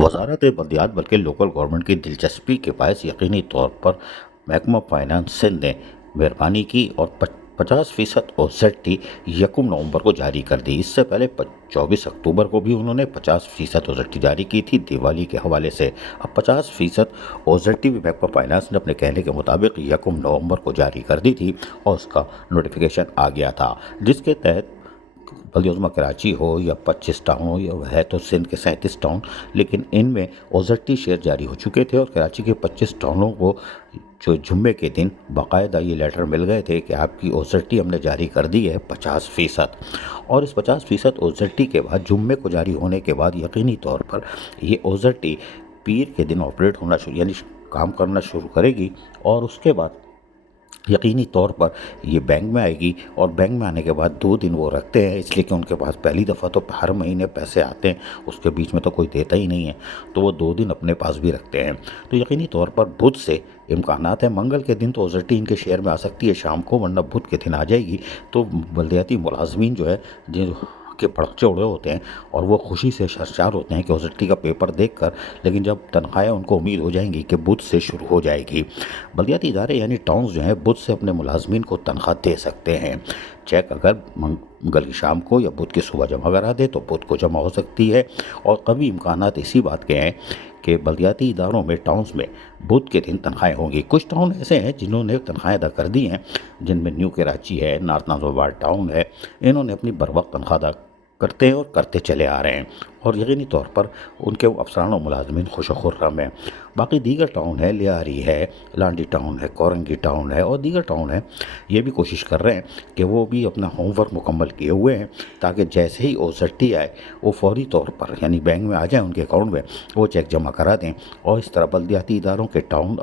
वजारत बल्दियात बल्कि local government की दिलचस्पी के बायस यकीनी तौर पर महकमा फाइनेंस सिंध ने मेहरबानी की और 50% OZT यकम नवंबर को जारी कर दी। इससे पहले 24 अक्टूबर को भी उन्होंने 50% OZT जारी की थी दिवाली के हवाले से। अब 50% OZT भी महकमा फाइनेंस ने अपने कहने के मुताबिक यकम नवंबर को जारी कर दी थी और उसका नोटिफिकेशन आ गया था, जिसके तहत बल्दिया कराची हो या 25 टाउन हो या है तो सिंध के 37 टाउन, लेकिन इनमें OZT शेयर जारी हो चुके थे और कराची के 25 टाउनों को जो जुम्मे के दिन बाकायदा ये लेटर मिल गए थे कि आपकी OZT हमने जारी कर दी है 50%। और इस 50% OZT के बाद जुम्मे को जारी होने के बाद यकीनी तौर पर ये OZT पीर के दिन ऑपरेट होना यानी काम करना शुरू करेगी और उसके बाद यकीनी तौर पर ये बैंक में आएगी। और बैंक में आने के बाद 2 दिन वो रखते हैं, इसलिए कि उनके पास पहली दफ़ा तो हर महीने पैसे आते हैं, उसके बीच में तो कोई देता ही नहीं है, तो वो 2 दिन अपने पास भी रखते हैं। तो यकीनी तौर पर बुध से इम्कानात है, मंगल के दिन तो OZT इनके शेयर में आ सकती है शाम को, वरना बुध के दिन आ जाएगी। तो बल्दियाती मुलाजमीन जो है जो के पड़चे उड़े होते हैं और वो खुशी से सरशार होते हैं कि OZT का पेपर देखकर, लेकिन जब तनख्वाहें उनको उम्मीद हो जाएंगी कि बुध से शुरू हो जाएगी। बल्दियाती इदारे यानी टाउन्स जो हैं बुध से अपने मुलाजमीन को तनख्वाह दे सकते हैं। चेक अगर मंगल की शाम को या बुध की सुबह जमा करा दे तो बुध को जमा हो सकती है। और कभी इम्कानात इसी बात के हैं कि बल्दियाती इदारों में टाउन्स में बुध के दिन तनख्वाहें होंगी। कुछ टाउन ऐसे हैं जिन्होंने तनख्वाहें अदा कर दी हैं, जिनमें न्यू कराची है, नॉर्थ नाज़िबाबाद टाउन है, इन्होंने अपनी बर वक्त तनख्वाह अदा करते हैं और करते चले आ रहे हैं और यकीनी तौर पर उनके अफसरान और मुलाजमीन खुश खुर्रम हैं। बाकी दीगर टाउन है, लियारी है, लांडी टाउन है, कोरंगी टाउन है और दीगर टाउन है, ये भी कोशिश कर रहे हैं कि वो भी अपना होमवर्क मुकम्मल किए हुए हैं ताकि जैसे ही OZT आए वो फौरी तौर पर यानी बैंक में आ जाए उनके अकाउंट में, वो चेक जमा करा दें। और इस तरह बल्दियाती इदारों के टाउन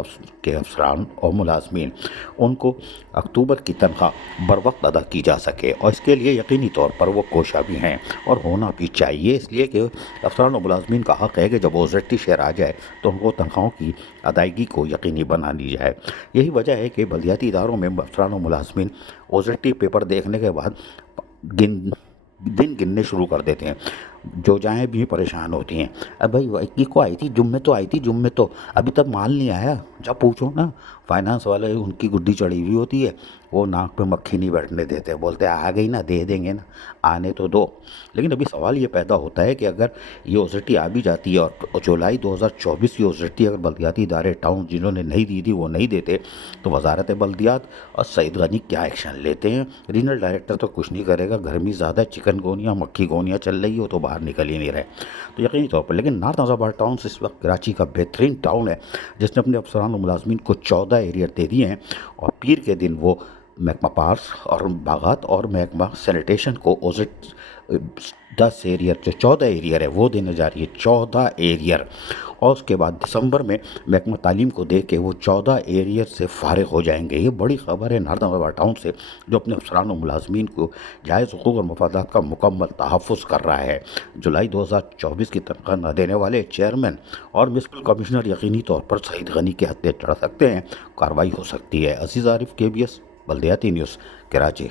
के अफसरान और मुलाजमीन उनको अक्टूबर की तनख्वाह बर वक्त अदा की जा सके, और इसके लिए यकीनी तौर पर वो कोशा भी हैं और होना भी चाहिए, इसलिए कि अफसरान और मुलाजमीन का हक़ है कि जब OZT शेयर आ जाए तो उनको तनख्वाहों की अदायगी को यकीनी बना ली जाए। यही वजह है कि बल्दियाती इदारों में अफसरान और मुलाजमीन OZT पेपर देखने के बाद दिन गिनने शुरू कर देते हैं। जो जाएँ भी परेशान होती हैं, अब भाई 21 को आई थी, जुम्मे तो आई थी, जुम्मे तो अभी तक माल नहीं आया। जब पूछो ना फाइनेंस वाले, उनकी गुड्डी चढ़ी हुई होती है, वो नाक पे मक्खी नहीं बैठने देते, बोलते हैं आ गई ना, दे देंगे ना, आने तो दो। लेकिन अभी सवाल ये पैदा होता है कि अगर ये OZT आ भी जाती है और जुलाई 2024 की OZT अगर बल्दियाती इदारे टाउन जिन्होंने नहीं दी थी वो नहीं देते, तो वजारत बल्दियात और सईद गनी क्या एक्शन लेते हैं? रीजनल डायरेक्टर तो कुछ नहीं करेगा, गर्मी ज़्यादा, चिकन गोनियाँ मक्खी गोनियाँ चल रही हो तो बाहर निकल ही नहीं रहे, तो यकीनी तौर पर। लेकिन नॉर्थ नाज़िबाबाद टाउन इस वक्त कराची का बेहतरीन टाउन है, जिसने अपने अफसरान और मुलाजमीन को 14 एरियर दे दिए हैं और पीर के दिन वो महकमा पार्स और बागात और महकमा सैनिटेशन को OZT 10 एरियर जो 14 एरियर है वो देने जा रही है, 14 एरियर। और उसके बाद दिसंबर में महकमा तालीम को दे के वो 14 एरियर से फारिग हो जाएंगे। ये बड़ी खबर है नॉर्थ नाज़िबाबाद टाउन से, जो अपने अफसरान और मुलाजमीन को जायज़ हुकूक और मफादात का मुकम्मल तहफ़्फ़ुज़ कर रहा है। जुलाई 2024 की तनख्वाह न देने वाले चेयरमैन और म्युनिसिपल कमिश्नर यकीनी तौर पर सईद गनी के हत्थे चढ़ सकते हैं, कार्रवाई हो सकती है। अजीज़ आरिफ, KBS बल्दियाती न्यूज़, कराची।